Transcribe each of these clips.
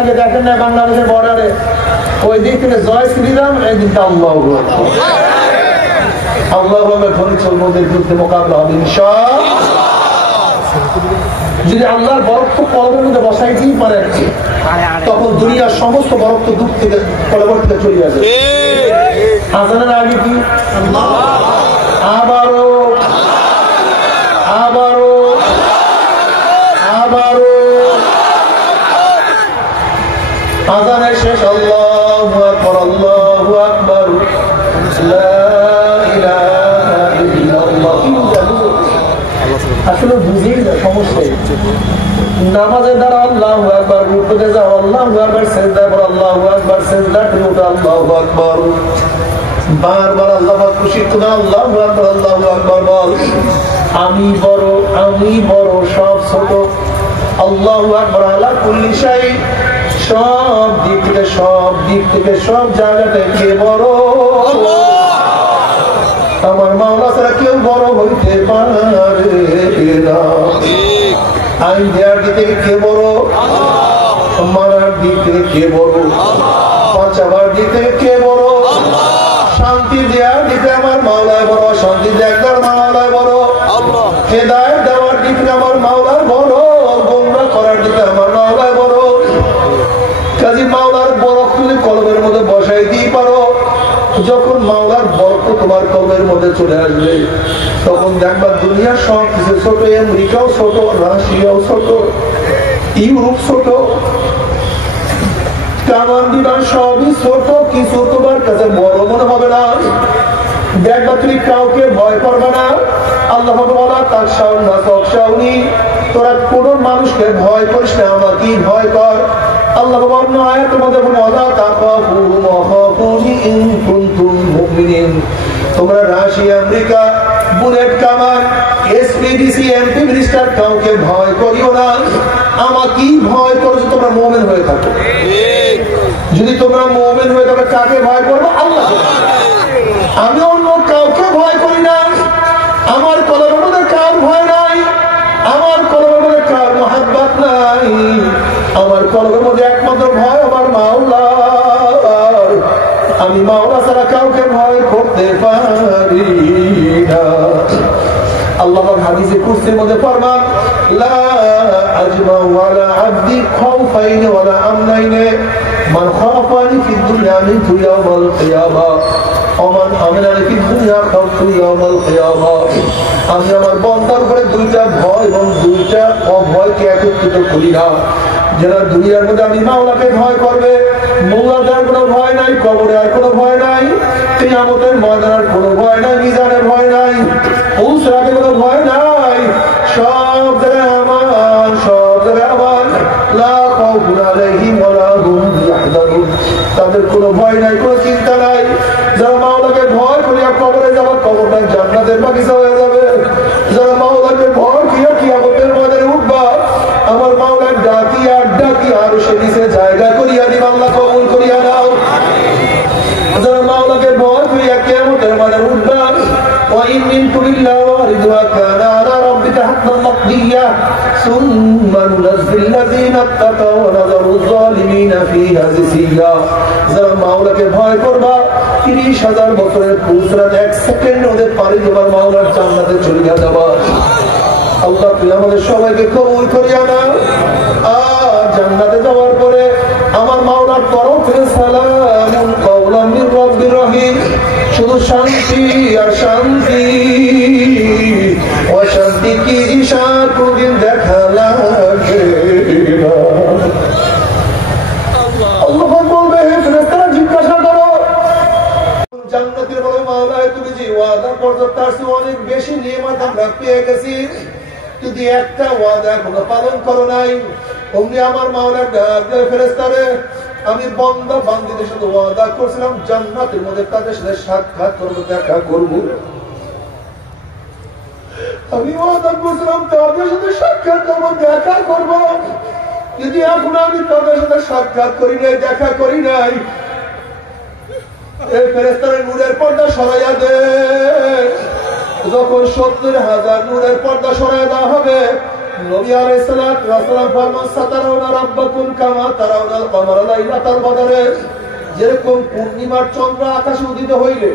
আগে দেখেন না বাংলাদেশের বর্ডারে ওই দিক থেকে জয় শ্রীরাম, এই দিকটা আল্লাহু আকবার। আল্লাহু আকবার ধ্বনি চলবে, ওদের বিরুদ্ধে মোকাবিলা হবে ইনশাআল্লাহ। যদি আল্লাহর বরক্ত কলমের মধ্যে বসাইতেই পারে তখন দুনিয়ার সমস্ত বরক্ত দুঃখ থেকে কলমের থেকে চলে আসে। আজানের আগে কি আবারও আবারও আবারও আজানের শেষ আল্লাহু আকবার আল্লাহু আকবার লা ইলাহা ইল্লাল্লাহ। আসলে বুঝেই না সমস্যা। নামাজের দ্বারা আল্লাহু আকবার, রুকুতে যাও আল্লাহু আকবার, সিজদা করো আল্লাহু আকবার, সিজদা থেকে উঠো আল্লাহু আকবার, বারবার আল্লাহ খুশি করে আল্লাহু আকবার আল্লাহু আকবার বল। আমি বড় সব ছোট, আল্লাহু আকবার আলা কুল্লি শাই, সব দিক থেকে সব জায়গা থেকে বড়। আমার মাওলা ছাড়া কেউ বড় হইতে পারে না। আইন দেওয়ার দিক থেকে কে বড়, মারার দিক থেকে কে বড়, বাঁচাবার দিক থেকে কে বড়, শান্তি দেওয়ার দিকে আমার মাওলায় বড়, শান্তি দেওয়ার মাওলায় বড়, হেদায়েত দেওয়ার দিকে আমার মাওলার বড়, গোমরাহ করার দিকে আমার মাওলায় বড়। কাজী মাওলার বরকত তুমি কলমের মধ্যে বসাই দিয়ে পারো, যখন মাওলার বরকত তোমার কলমের মধ্যে চলে আসবে তখন দেখবা দুনিয়ার সব কিছু ছোট, আমেরিকাও ছোট, রাশিয়াও ছোট, ইউরোপ ছোট, কামান বিমান সবই ছোট, কিছু তোমার কাছে বড় মনে হবে না। দেখবা তুমি কাউকে ভয় করবে না। আল্লাহ বলা তার সাউনা সবসাউনি, তোরা কোন মানুষকে ভয় করিস না, আমাকে ভয় কর। আল্লাহ অন্য আয়াতের মধ্যে বলে আল্লাহ তাকাফু ওয়াখাফুনি ইন কুনতুম মুমিনিন, তোমরা রাশিয়া আমেরিকা বুলেট কামান এসপিডিসি এমপি মিনিস্টার কাউকে ভয় করিও না, আমাকে ভয় করছো তোমরা মুমিন হয়ে থাকো। যদি তোমরা মুমিন হয়ে থাকো কাকে ভয় করবে? আল্লাহ। আমি অন্য কাউকে ভয় করি না, আমার কলমের মধ্যে কার ভয় নাই, আমার কলমের মধ্যে কার মহাব্বত নাই, আমার কলমের মধ্যে একমাত্র ভয় আমার মাওলার। আমি মাওলা ছাড়া কাউকে ভয় করতে পারি না। আল্লাহ হাদিসে কুদসির মধ্যে ফরমান লা আজমা ওয়ালা আবদি খাউফাইন ওয়ালা আমনাইন মান খাফানি ফিদ দুনিয়া মিন ইয়াউমাল কিয়ামা ওমান আমানানি ফিদ দুনিয়া খাউফু ইয়াউমাল কিয়ামা। আমি আমার বান্দার উপরে দুইটা ভয় এবং দুইটা অভয়কে একত্রিত করি না। যারা দুনিয়ার মধ্যে আমি মাওলাকে ভয় করবে, মৌলাদার কোনো ভয় নাই, কবরে আর কোনো ভয় নাই, কিয়ামতের ময়দানের কোনো ভয় নাই, মিজানের ভয় নাই, উসরাতে কোনো ভয় নাই, সব জায়গায় আমার, সব জায়গায় আমার। লা খাউফুন আলাইহিম ওয়ালা হুম ইয়াহজানুন, তাদের কোনো ভয় নাই, কোনো চিন্তা নাই। যারা মাওলাকে ভয় করিয়া কবরে যাবে, কবরটা জান্নাতের বাগিচা হয়ে যাবে। যারা মাওলাকে ভয় করিয়া কিয়ামতের ময়দানে উঠবা, আমার মাওলার ডাকি আর সে নিচে জায়গা করিয়া দিবা, আল্লাহ কবুল করিয়া নাও। যারা মাওলাকে ভয় করিয়া কিয়ামতের ময়দানে উঠবা, ওয়া ইন মিনকুম ইল্লা ওয়ারিদুহা কানা আলা রাব্বিকা হাতমান মাকদিয়্যা সুম্মা নুনাজ্জিল লাযীনা ইত্তাকাও ওয়া নাযারু যালিমিনা ফীহা জিসিয়্যা। যারা মাওলাকে ভয় করবা ৩০,০০০ বছরের পুসরাত এক সেকেন্ডের মধ্যে পাড়ি দেবার মাওলার জান্নাতে চলে যাবা। আল্লাহ তুমি আমাদের সবাইকে কবুল করিয়া নাও। আর জান্নাতে যাওয়ার পরে আমার মাওলার তরফ থেকে সালামুন কাওলাম মির রাব্বির রহিম, শুধু শান্তি আর শান্তি। ও শান্তি কি ইশারা কোনদিন দেখা লাগে না। আল্লাহ বলবে হে ফেরেশতারা জিজ্ঞাসা করো জান্নাতের বলে মাওলা তুমি যে ওয়াদা করছো তার চেয়ে অনেক বেশি নিয়ামত আমরা পেয়ে গেছি, যদি একটা ওয়াদা এখনো পালন করো নাই। অমনি আমার মাওলার ডাক দেয় ফেরেশতারে, আমি বান্দা বান্দীদের সাথে ওয়াদা করছিলাম জান্নাতের মধ্যে তাদের সাথে সাক্ষাৎ করবো, দেখা করবো। আমি ওয়াদা করছিলাম তাদের সাথে সাক্ষাৎ করবো, দেখা করবো। যদি এখন আমি তাদের সাথে সাক্ষাৎ করি নাই, দেখা করি নাই, এই ফেরেশতারে নূরের পর্দা সরাইয়া দে। যখন ৭০,০০০ নূরের পর্দা সরাইয়া দেওয়া হবে, নবী আলাইহিস সালাতু ওয়াস সালাম ফরমান সাতারাউনা রাব্বাকুম কামা তারাউনাল কমারা লাইলাতাল বদরে, যেরকম পূর্ণিমার চন্দ্র আকাশে উদিত হইলে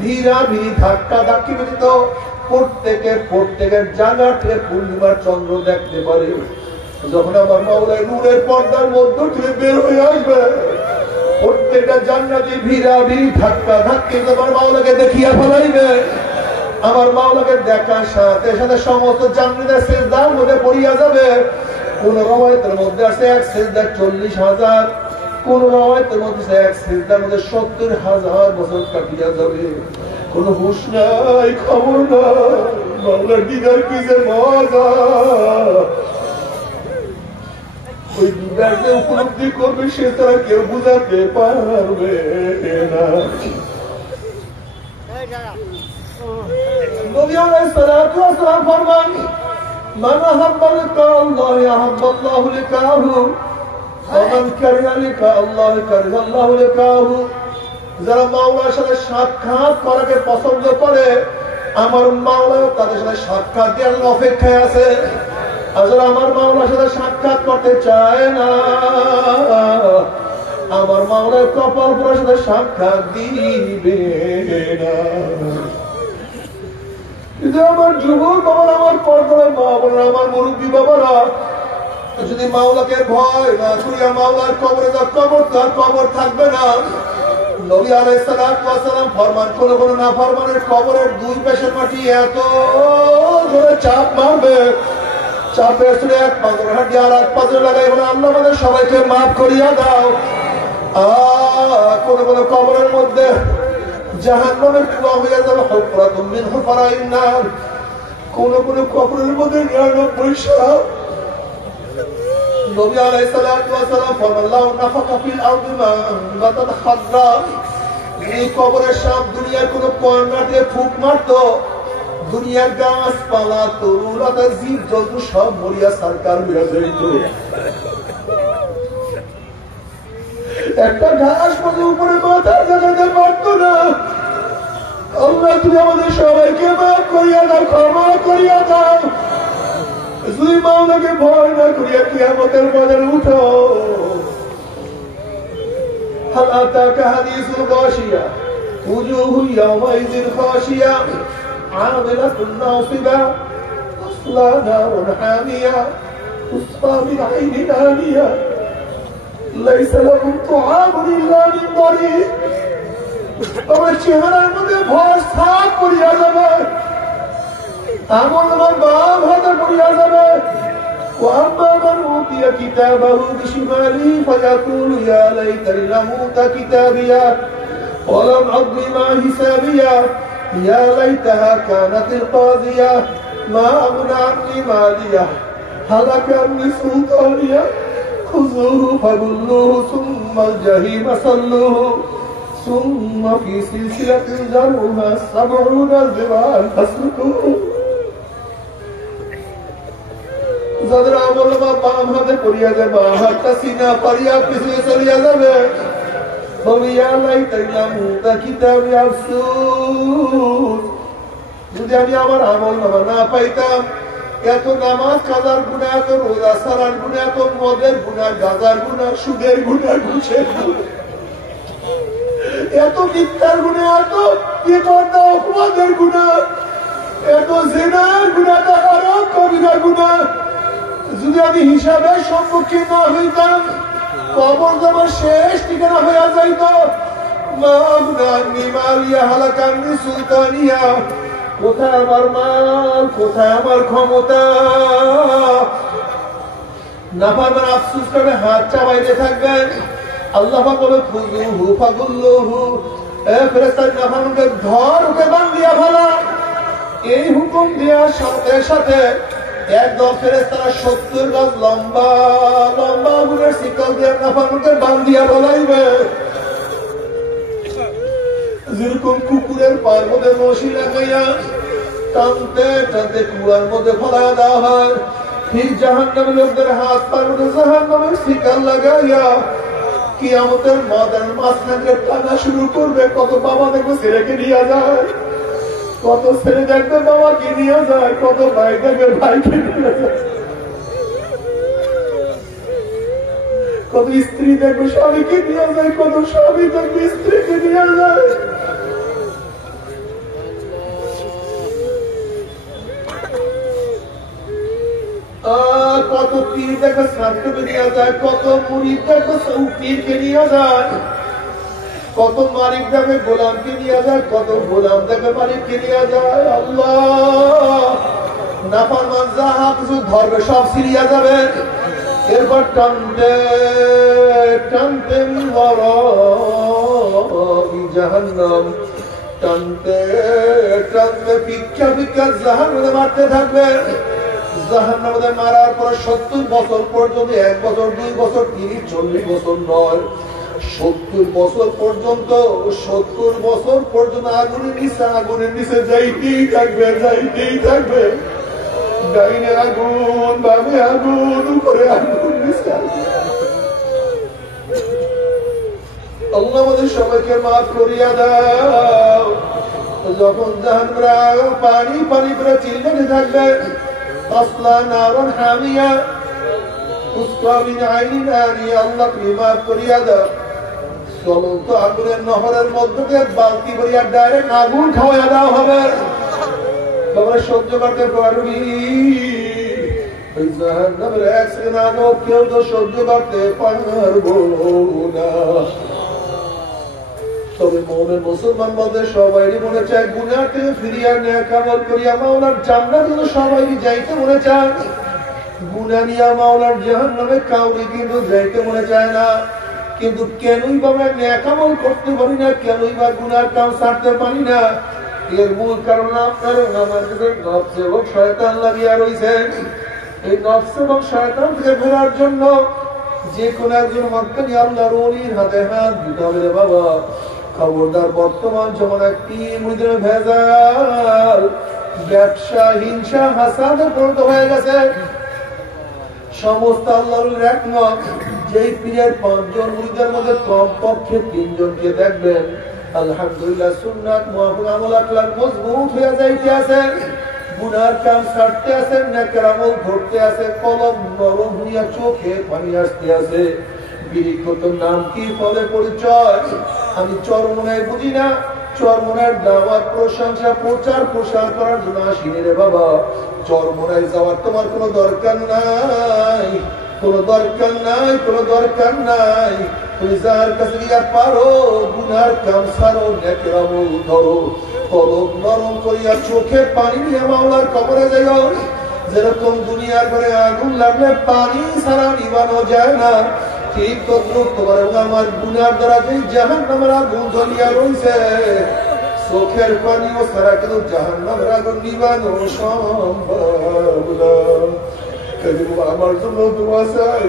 ধীরা ধীরে ধাক্কা ধাক্কি ব্যতীত প্রত্যেকের জায়গা থেকে পূর্ণিমার চন্দ্র দেখতে পারে। যখন আমার মাওলা নূরের পর্দার মধ্য থেকে বের হয়ে আসবে, প্রত্যেকটা জান্নাতি ভিড়া ভিড় ধাক্কা ধাক্কি তোমার মাওলাকে দেখিয়া ফেলাইবে। আমার মাওলাকে দেখার সাথে সাথে সমস্ত জান্নাতের সিজদার মধ্যে পড়িয়া যাবে। কোন রওয়ায়াতের মধ্যে আছে এক সিজদা 40,000, কোন রওয়ায়াতের মধ্যে এক সিজদার মধ্যে 70,000 বছর কাটিয়া যাবে। কোন হুঁশ নাই, খবর নাই, মাওলার দিদার কি যে মজা। ওই দিদারকে উপলব্ধি করবে সে তারা কেউ বুঝাতে পারবে না। নবী আলাইহিস সালাতু ওয়াস সালাম ফরমান মান আহাব্বা লিকা আল্লাহ আহাব্বাল্লাহু লিকাহু ওয়া মান কারিহা লিকা আল্লাহ কারিহাল্লাহু লিকাহু। যারা মাওলার সাথে সাক্ষাৎ করাকে পছন্দ করে, আমার মাওলা তাদের সাথে সাক্ষাৎ দেওয়ার অপেক্ষায় আছে। আর যারা আমার মাওলার সাথে সাক্ষাৎ করতে চায় না, আমার মাওলার কপাল পুরোর সাথে সাক্ষাৎ দিবে না। কিন্তু আমার যুবক বাবারা, আমার পর্দার মা বোনেরা, আমার মুরব্বী বাবারা, যদি মাওলাকে ভয় না করিয়া মাওলার কবরে যা কবর, তার কবর থাকবে না। নবী আলাইহিস সালাতু ওয়াস সালাম ফরমান কোন কোন নাফরমানের কবরের দুই পাশের মাটি এত জোরে চাপ মারবে, চাপে আসলে এক পাঁজর হাঁটি আর এক পাঁজর লাগাই বলে আল্লাহ আমাদের সবাইকে মাফ করিয়া দাও। কোন কোন কবরের মধ্যে জাহান্নামের কুয়া হয়ে যাবে, হুফরাতুম মিন হুফারাইন নার। কোন কোন কবরের মধ্যে 99 সাপ। নবী আলাইহিস সালাতু ওয়াস সালাম ফরমান লাউ নাফাকা ফিল আরদি মা'বাতাত খাদরা, এই কবরের সাপ দুনিয়ার কোন কর্নারে ফুক মারতো, দুনিয়ার গাছপালা তরুলতা জীব জন্তু সব মরিয়া সরকার হইয়া যাইত। একটা ঘাস পথে উপরে মাথা জাগাতে পারতো না। আল্লাহ তুমি আমাদের সবাইকে মাফ করিয়া দাও, ক্ষমা করিয়া দাও। যদি মাওলাকে ভয় না করিয়া কিয়ামতের বাজারে উঠো। হাল আতাকা হাদিসুল গাশিয়া ওজুহু ইয়াওমাইযিন খাশিয়া আমিলাতুন নাসিবা তাসলা নারুন হামিয়া তুসকা মিন আইনিন আনিয়া লাইসা লাহুম তুআমুন ইল্লা মিন দারিক। তোমার চেহারার মধ্যে ভয় ছাপ পড়িয়া যাবে, আমল আমার বাম হাতে পড়িয়া যাবে। وأما من أوتي كتابه بشماله فيقول يا ليتني لم أوت كتابيا ولم أضل مع حسابيا يا ليتها كانت القاضية ما أغنى عني مالية هلك عني سلطانية خذوه فغلوه ثم الجحيم صلوه ثم في سلسلة ذرعها 70 ذراعا فاسلكوه। যাদের আমল বাম হাতে পড়িয়া যাবে, বাম হাতটা সিনা পারিয়া পিছনে চলিয়া যাবে। যদি আমি আমার আমল নামা না পাইতাম, এত নামাজ কাজার গুণা, এত রোজা সারার গুণা, এত মদের গুণা, গাজার গুণা, সুদের গুণা, ঘুষের গুণা, এত মিথ্যার গুণা, এত বিপর্দা অপবাদের গুণা, এত জিনার গুণা, এত হারাম কবিরার গুণা, যদি আমি হিসাবের সম্মুখীন না হইতাম, কবর আমার শেষ ঠিকানা হইয়া যাইত। সুলতানিয়া, কোথায় আমার মাল, কোথায় আমার ক্ষমতা? নাফরমান আফসোস করে হাত চাবাইতে থাকবেন। আল্লাহ বলে খুযুহু ফাগুল্লুহু, এ ফেরেশতা নাফরমানকে ধর, ওকে বান্ধিয়া ফেলা। এই হুকুম দেওয়ার সাথে সাথে একদল ফেরেশতারা 70 গজ লম্বা লম্বা আগুনের শিকল দিয়ে নাফরমানকে বান্ধিয়া ফেলাইবে। যেরকম কুকুরের পায়ের মধ্যে রশি লাগাইয়া টানতে টানতে কুয়ার মধ্যে ফেলা দেওয়া হয়, ঠিক জাহান্নামের লোকদের হাত পায়ের মধ্যে জাহান্নামের শিকল লাগাইয়া কিয়ামতের ময়দানের মাঝখানে টানা শুরু করবে। কত বাবা দেখবে ছেলেকে নিয়ে যায়, কত ছেলে দেখবে বাবাকে নিয়ে যায়, কত ভাই দেখবে ভাইকে নিয়ে যায়। কত স্ত্রী দেখবে স্বামীকে নিয়ে যায়, কত স্বামী দেখবে স্ত্রীকে নিয়ে যায়। কত পীর দেখবে ছাত্রকে নিয়ে যায়, কত মুরিদ দেখবে পীরকে নিয়ে যায়, কত মালিক দেখবে গোলামকে নিয়ে যায়, কত গোলাম দেখবে মালিককে নিয়ে যায়। আল্লাহ নাফরমান যাহা কিছু ধরবে সব সিরিয়া যাবে। এরপর টানতে টানতে জাহান্নাম, টানতে টানতে ভিক্ষা ভিক্ষা জাহান্নামে মারতে থাকবে। জাহান্নামে মারার পর 70 বছর পর্যন্ত, 1 বছর 2 বছর 30 40 বছর নয়, 70 বছর পর্যন্ত, 70 বছর পর্যন্ত আগুনের নিচে যাইতেই থাকবে, যাইতেই থাকবে। ডাইনে আগুন, বামে আগুন, উপরে আগুন, নিচে আগুন। আল্লাহ আমাদের সবাইকে মাফ করিয়া দাও। যখন জাহান্নাম পানি পানি করে চিল্লাতে থাকবে, তাসলা নারান হামিয়া তুসকা মিন আইনিন আনিয়া, আল্লাহ তুমি মাফ করিয়া দাও। জ্বলন্ত আগুনের নহরের মধ্যে বালতি ভরিয়া ডাইরেক্ট আগুন খাওয়াইয়া দেওয়া হবে। তোমরা সহ্য করতে পারবি? জাহান্নামের এক সেকেন্ড কেউ তো সহ্য করতে পারবো না। তবে মনের মুসলমান বলতে সবাই মনে চায় গুনাহ থেকে ফিরিয়া নেক আমল করিয়া মাওলার জান্নাতে সবাই যাইতে মনে চায়। গুনাহ নিয়া মাওলার জাহান্নামে কাউকে কিন্তু যাইতে মনে চায় না। কিন্তু কেনই বা নেক আমল করতে পারি না, কেনই বা গুনার কাজ ছাড়তে পারি না? এর মূল কারণ আপনার আমার কাছে নফস এবং শয়তান লাগিয়া রয়েছে। এই নফস এবং শয়তান থেকে ফেরার জন্য যে কোন একজন হক্কানি আল্লাহর ওলির হাতে হাত দিতে হবে রে বাবা। খবরদার, বর্তমান জমানায় পীর মুরিদের ভেজাল, ব্যবসা, হিংসা, হাসাদে পরিণত হয়ে গেছে। সমস্ত আল্লাহর একমত, যেই পীরের 5 জন মুরিদের মধ্যে কমপক্ষে 3 জনকে দেখবেন আলহামদুলিল্লাহ সুন্নাত মুআফিক আমল আখলাক মজবুত হয়ে যাইতে আছে, গুনার কাম ছাড়তে আছে, নেকের আমল ধরতে আছে, কলম নরম হইয়া চোখে পানি আসতে আছে। বিরিক্তর নাম কি, ফলে পরিচয় আমি চরমনায় বুঝি না। চরমনার দাওয়াত, প্রশংসা, প্রচার প্রসার করার জন্য আসিনি রে বাবা। চরমনায় যাওয়ার তোমার কোনো দরকার নাই, কোনো দরকার নাই, কোনো দরকার নাই। তুমি যার কাছে গিয়া পারো গুনার কাম ছাড়ো, নেকের আমল ধরো, কলম নরম করিয়া চোখে পানি নিয়ে মাওলার কবরে যাইও। যেরকম দুনিয়ার ঘরে আগুন লাগলে পানি ছাড়া নিবানো যায় না, ঠিক তদ্রুপ তোমার আমার গুনার দ্বারা যে জাহান্নামের আগুন জ্বলিয়া রয়েছে, চোখের পানিও ছাড়া কিন্তু জাহান্নামের আগুন নিবানো সম্ভব না। আমার জন্য দোয়া চাই,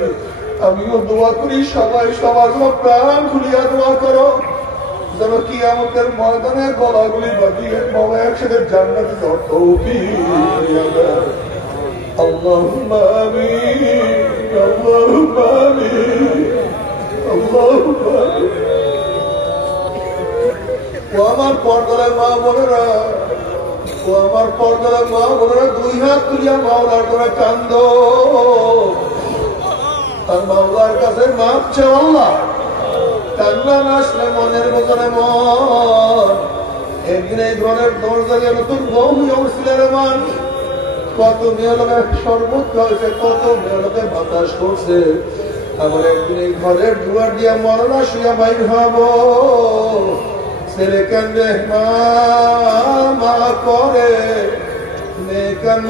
আমিও দোয়া করি, সবাই সবার জন্য প্রাণ খুলিয়া দোয়া করো, যেন কিয়ামতের ময়দানে গলাগুলি বাঁধিয়ে বাবা একসাথে জান্নাতে যাওয়ার তৌফিক দেয়। আল্লাহুম্মা আমিন, আল্লাহুম্মা আমিন, আল্লাহুম্মা আমিন। ও আমার পর্দার মা বোনেরা, ও আমার পর্দার মা বোনেরা, 2 হাত তুলিয়া মাওলার করে কান্দো, আর মাওলার কাছে মাপ চাও। আল্লাহ কান্না না আসলে মনের বোঝানে মন, একদিন এই ঘরের দরজা গিয়ে নতুন বউ হয়েছিল রে মন। কত মেয়েলোকে শরবত খাওয়াইছে, কত মেয়েলোকে বাতাস করছে, আমার একদিন এই ঘরের দুয়ার দিয়া মরনা শুয়া বাইর হব। ছেলে কান্দে মা মা করে, মেয়ে কান্দে